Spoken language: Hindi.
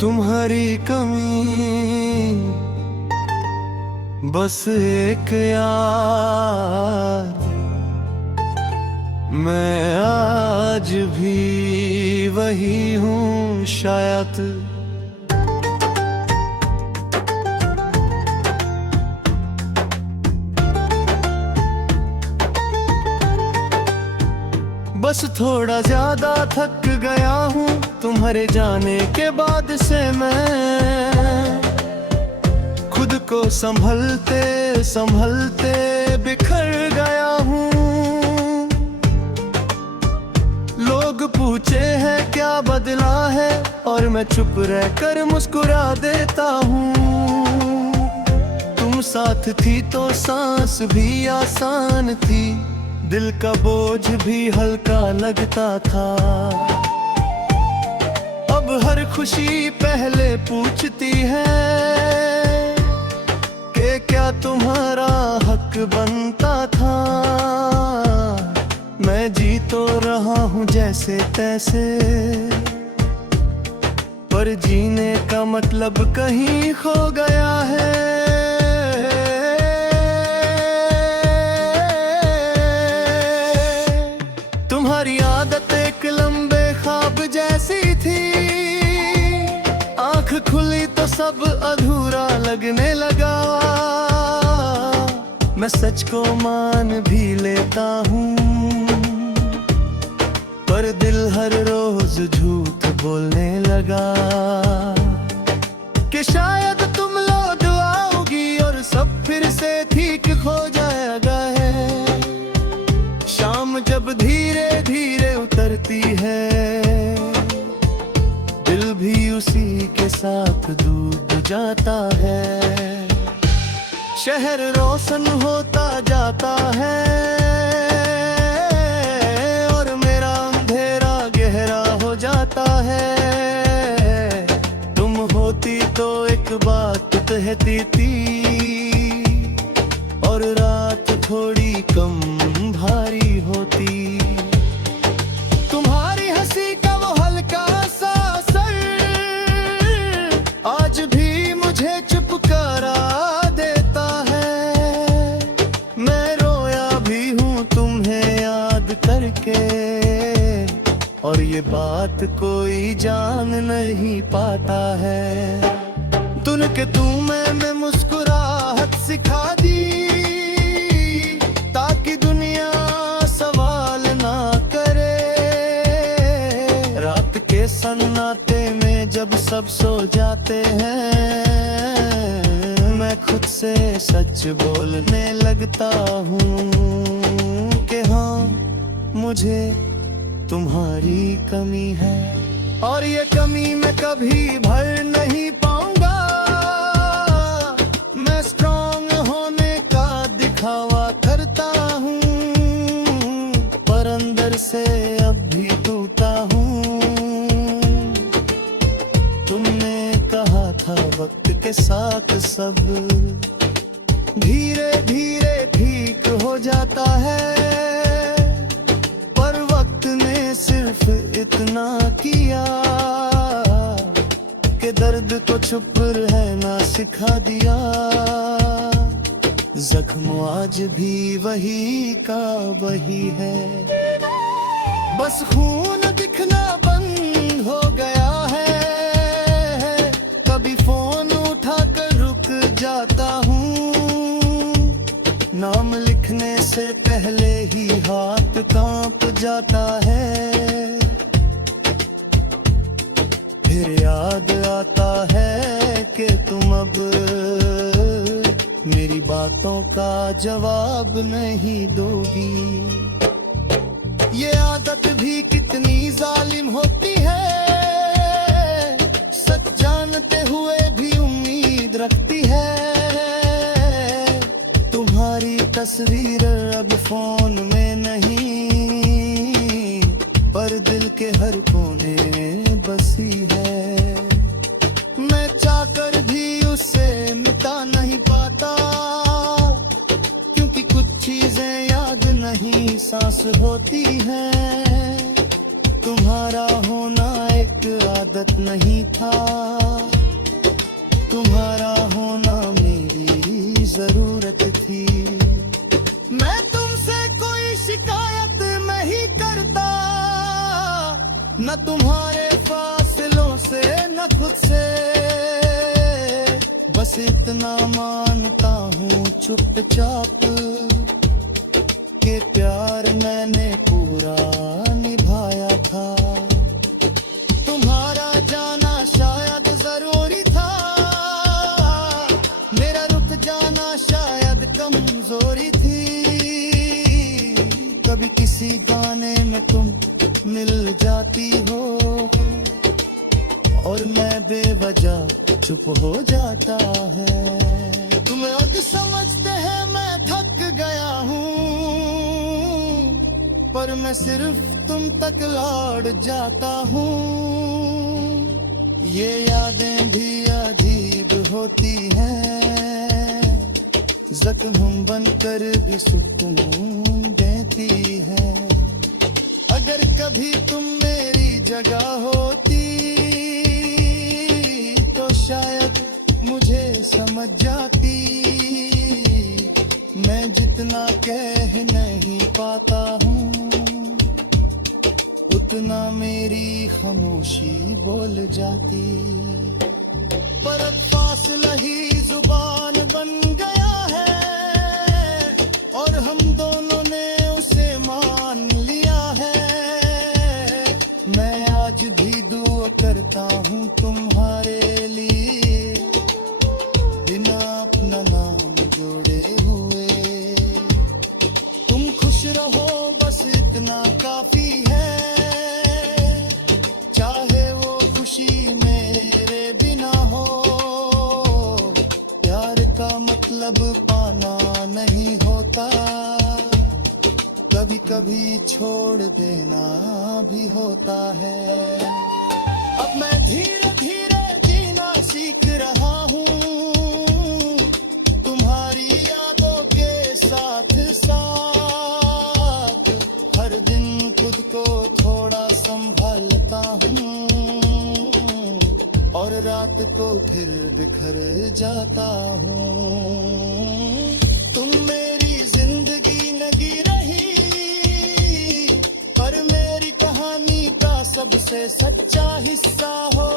तुम्हारी कमी बस एक यार, मैं आज भी वही हूँ शायद। बस थोड़ा ज्यादा थक गया हूँ तुम्हारे जाने के बाद से। मैं खुद को संभलते संभलते बिखर गया हूँ। लोग पूछे हैं क्या बदला है, और मैं चुप रहकर मुस्कुरा देता हूँ। तुम साथ थी तो सांस भी आसान थी, दिल का बोझ भी हल्का लगता था। अब हर खुशी पहले पूछती है कि क्या तुम्हारा हक बनता था। मैं जी तो रहा हूँ जैसे तैसे, पर जीने का मतलब कहीं खो गया है। तुम्हारी आदत एक लंबे ख्वाब जैसी थी, आंख खुली तो सब अधूरा लगने लगा। मैं सच को मान भी लेता हूँ, पर दिल हर रोज झूठ बोलने लगा कि शायद तुम लौट आओगी और सब फिर से ठीक हो जाएगा है। शाम जब धीरे धीरे उतरती है, दिल भी उसी के साथ डूब जाता है। शहर रोशन होता जाता है और मेरा अंधेरा गहरा हो जाता है। तुम होती तो एक बात कहती थी, और रात थोड़ी कम भारी होती। तुम्हारी हंसी का वो हल्का सा असर आज भी मुझे चुप करा देता है। मैं रोया भी हूँ तुम्हें याद करके, और ये बात कोई जान नहीं पाता है। तुन के तू मैं मुस्कुराहट सिखा दी, ताकि दुनिया सवाल ना करे। रात के सन्नाटे में जब सब सो जाते हैं, मैं खुद से सच बोलने लगता हूँ कि हाँ, मुझे तुम्हारी कमी है, और ये कमी मैं कभी भर नहीं पाऊंगा। मैं स्ट्रॉन्ग होने का दिखावा करता हूँ, पर अंदर से अब भी टूटा हूँ। तुमने कहा था वक्त के साथ सब धीरे धीरे ठीक हो जाता है, पर वक्त ने सिर्फ इतना किया कि दर्द को छुप रहना सिखा दिया। जख्म आज भी वही का वही है, बस खून दिखना बंद हो गया है। कभी फोन उठाकर रुक जाता हूँ, नाम लिखने से पहले ही हाथ कांप जाता है। फिर याद आता है कि तुम अब मेरी बातों का जवाब नहीं दोगी। ये आदत भी कितनी जालिम होती है, सच जानते हुए भी उम्मीद रखती है। तुम्हारी तस्वीर अब फोन में नहीं, पर दिल के हर कोने बसी है। मैं चाहकर भी उससे मिटा नहीं पाता, क्योंकि कुछ चीजें याद नहीं सांस होती हैं। तुम्हारा होना एक एक आदत नहीं था, तुम्हारा होना मेरी जरूरत थी। मैं तुमसे कोई शिकायत नहीं करता, न तुम्हारे फासलों से न खुद से, बस इतना मानता हूँ चुपचाप के प्यार मैंने पूरा निभाया था। तुम्हारा जाना शायद जरूरी था, मेरा रुक जाना शायद कमजोरी थी। कभी किसी गाने में तुम मिल जाती हो और मैं बेवजह चुप हो जाता है। तुम लोग समझते हैं मैं थक गया हूँ, पर मैं सिर्फ तुम तक लौट जाता हूँ। ये यादें भी अजीब होती हैं, जख्म बनकर भी सुकून देती है। अगर कभी तुम मेरी जगह होती तो शायद मुझे समझ जाती। मैं जितना कह नहीं पाता हूँ, उतना मेरी खामोशी बोल जाती। पर अब फासला ही जुबान बन गया है और हम दोनों ने उसे मान लिया है। मैं आज भी दुआ करता हूँ तुम्हारे लिए, बिना अपना नाम जोड़े हुए। तुम खुश रहो बस इतना काफी है, चाहे वो खुशी मेरे बिना हो। प्यार का मतलब पाना नहीं होता, कभी कभी छोड़ देना भी होता है। अब मैं धीरे धीरे जीना सीख रहा हूँ, तुम्हारी यादों के साथ साथ। हर दिन खुद को थोड़ा संभालता हूँ और रात को फिर बिखर जाता हूँ। तुम मेरी जिंदगी लगी रही, पर मेरी कहानी का सबसे सच्चा हिस्सा हो।